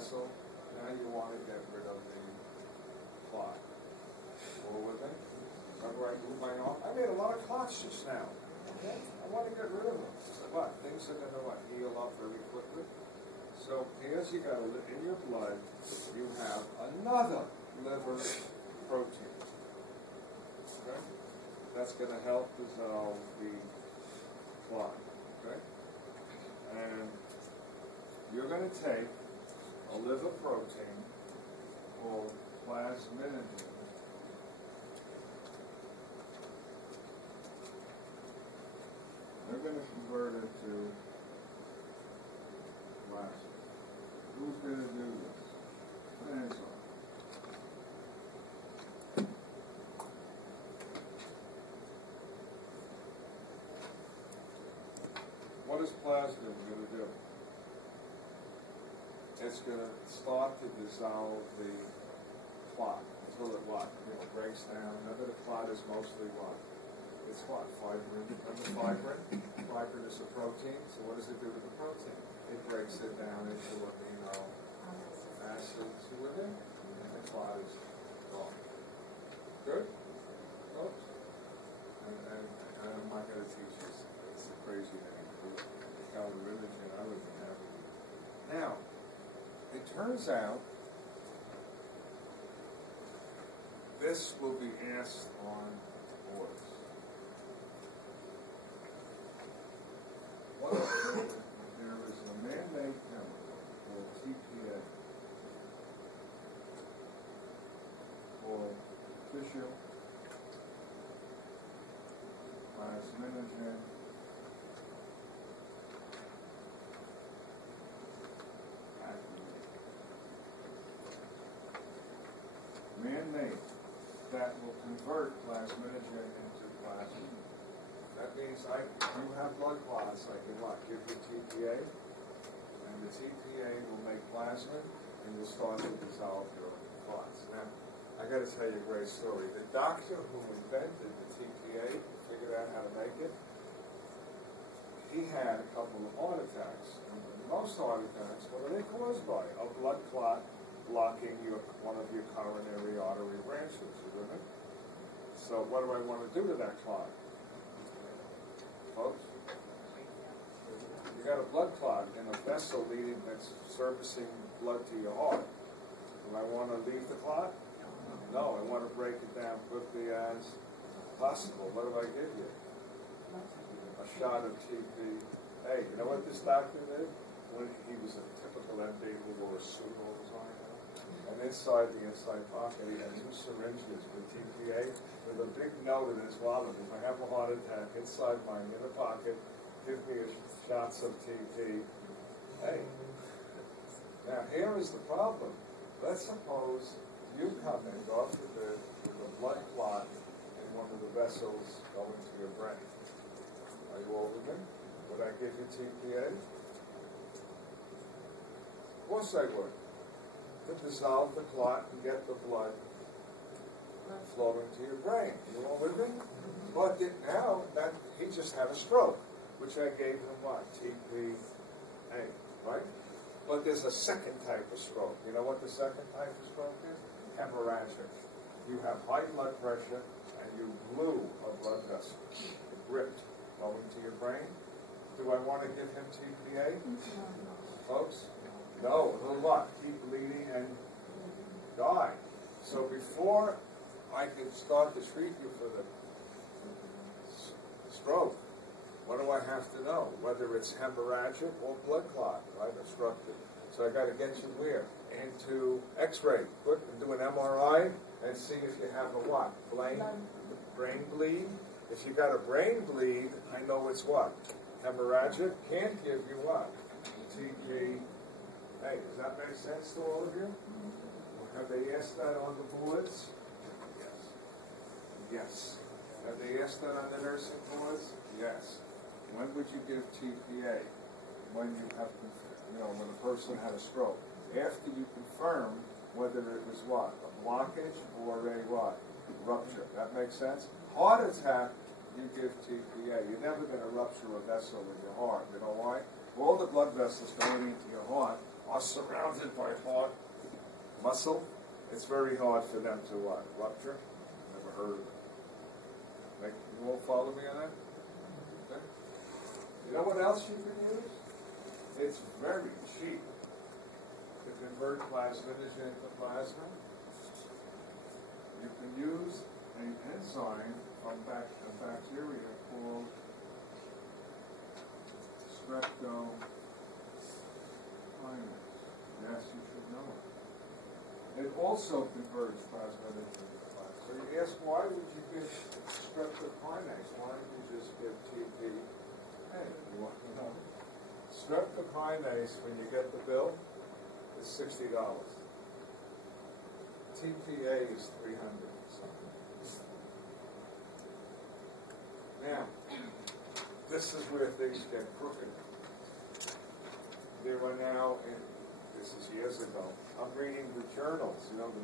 vessel. Now you want to get rid of the clot. All with me? Remember I moved my arm? I made a lot of clots just now. Okay? I want to get rid of them. So what? Things are going to heal up very quickly. So here's you got in your blood, you have another liver protein. Okay? That's going to help dissolve the clot. Okay? And you're going to take a liver protein called plasminogen. They're going to convert it to plasma. Who's going to do this? Put hands on. What is plasma going to do? It's going to start to dissolve the clot until it breaks down. Remember, the clot is mostly what? It's what? Fibrin. Remember fibrin? Fibrin is a protein. So what does it do to the protein? It breaks it down into amino acids with it, and the clot is gone. Good? Folks? And I'm not going to teach you. It's a crazy thing. Calvin religion, I would be happy. Now, it turns out this will be asked on boards. There is a man-made chemical called TPA, called tissue plasminogen activator. Man-made that will convert plasminogen into plasma. That means you have blood clots, I can what? Give you TPA, and the TPA will make plasma, and you'll start to dissolve your clots. Now, I got to tell you a great story. The doctor who invented the TPA, figured out how to make it, he had a couple of heart attacks. And most heart attacks, what are they caused by? A blood clot blocking one of your coronary artery branches, isn't it? So what do I want to do to that clot? Folks, you got a blood clot in a vessel that's servicing blood to your heart. Do I want to leave the clot? No, I want to break it down quickly as possible. What do I give you? A shot of TP. Hey, you know what this doctor did? When he was a typical MD who wore a suit all the time. And inside the inside pocket, he had 2 syringes with TPA with a big note in his wallet. If I have a heart attack, inside my inner pocket, give me shots of TP. Hey, now here is the problem. Let's suppose you come in, God forbid, with a blood clot in one of the vessels going to your brain. Are you all with me? Would I give you TPA? Of course I would. To dissolve the clot and get the blood flowing to your brain. You all with me? But now that he just had a stroke, which I gave him what? TPA, right? But there's a second type of stroke. You know what the second type of stroke is? Hemorrhagic. You have high blood pressure and you blew a blood vessel. It ripped going to your brain. Do I want to give him TPA? Folks? No, it will what? Keep bleeding and die. So before I can start to treat you for the stroke, what do I have to know? Whether it's hemorrhagic or blood clot, right? Obstructed. So I got to get you where? Into X-ray. Quick, and do an MRI and see if you have a what? Brain bleed. If you got a brain bleed, I know it's what? Hemorrhagic. Can't give you what? TP. Hey, does that make sense to all of you? Have they asked that on the boards? Yes. Yes. Have they asked that on the nursing boards? Yes. When would you give TPA? When you have, when a person had a stroke. After you confirm whether it was what? A blockage or a what? Rupture. That makes sense? Heart attack, you give TPA. You're never going to rupture a vessel in your heart. You know why? all the blood vessels going into your heart are surrounded by heart muscle. It's very hard for them to rupture. Never heard of it. You all follow me on that? Okay. You know what else you can use? It's very cheap to convert plasminogen into plasma. You can use an enzyme from a bacteria called Streptokinase. Yes, you should know it. It also converts plasminogen into plasma. So you ask, why would you give streptokinase? Why don't you just give TPA? Streptokinase, when you get the bill, is $60. TPA is $300 something. Now, this is where things get crooked. There are now, this is years ago, I'm reading the journals, you know, the